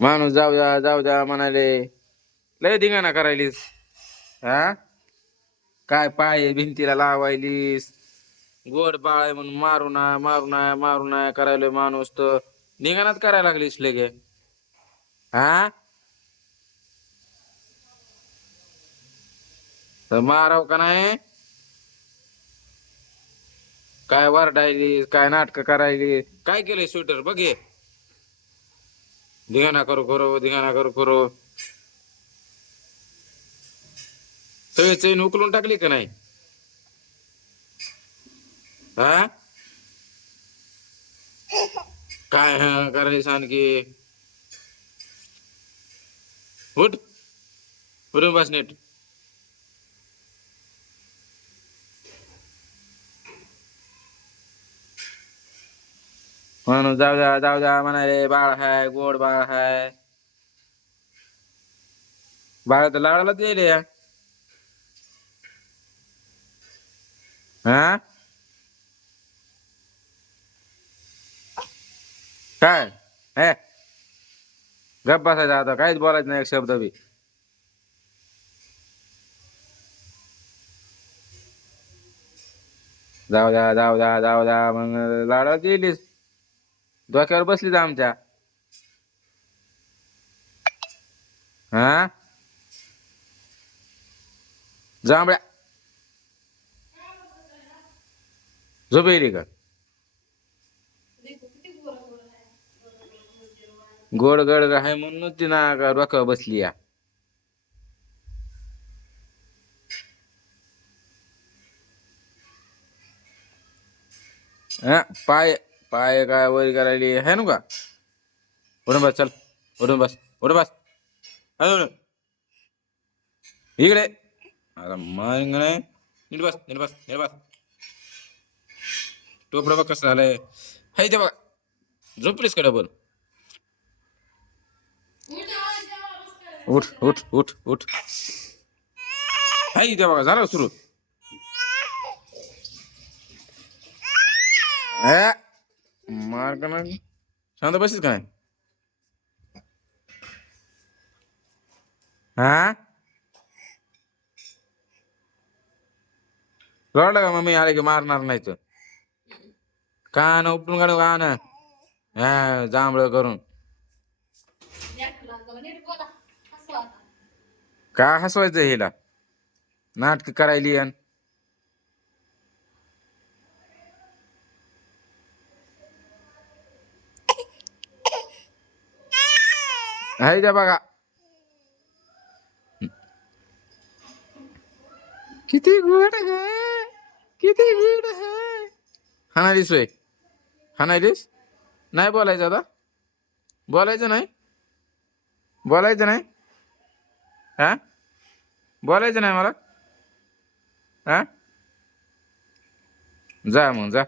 माणूस जाऊ द्या म्हणाले. लय धिंगाणा करायलीस. हा काय पाय भिंतीला लावायलीस. गोड बाळ आहे म्हणून मारू नये करायला माणूस तर धिंगाणाच करायला लागलीस लगे. हा तर माराव का नाही. काय वरडायली काय नाटक करायली. काय केलंय स्वेटर बघ हे. धिंगाणा करू सगळे चैन उकलून टाकली का नाही. हा काय करायचं आणखी. उठ उठून बस नीट. म्हणून जाऊ द्या म्हणाले. बाळ हाय गोड बाळ हाय. बाळ तर लाडालाच येईल या. हा काय हे गप बसायचं आता काहीच बोलायचं नाही एक शब्द बी. जाऊ द्या मग लाडाला गेलीस. डोक्यावर बसलीच आमच्या. हा जांभळ्या झोपेली का. गोड गड आहे म्हणून ती ना डोक्यावर बसली या. हा पाय पाय काय वर करायली आहे ना का. उठून बस चल. उठून बस हळू इकडे. आता मग नाही. नीट बस. टोपडं बघ कसं झालंय. हाय ते बघा झोपलीस का डबल. उठ हाय ते बघा झालं सुरू. मार का नाही शांत बसीस का नाही. हा रडलं का मम्मी आले की मारणार नाही तर. कान उपटून काढू कान. हा जांभळ करून. का हसवायचं हिला नाटक करायली. हाय त्या बघा किती गोड है किती गोड है. हाणालीस होय हाणालीस. नाही बोलायचं आता. बोलायचं नाही. बोलायचं नाही. हा बोलायचं नाही मला. हा जा मग जा.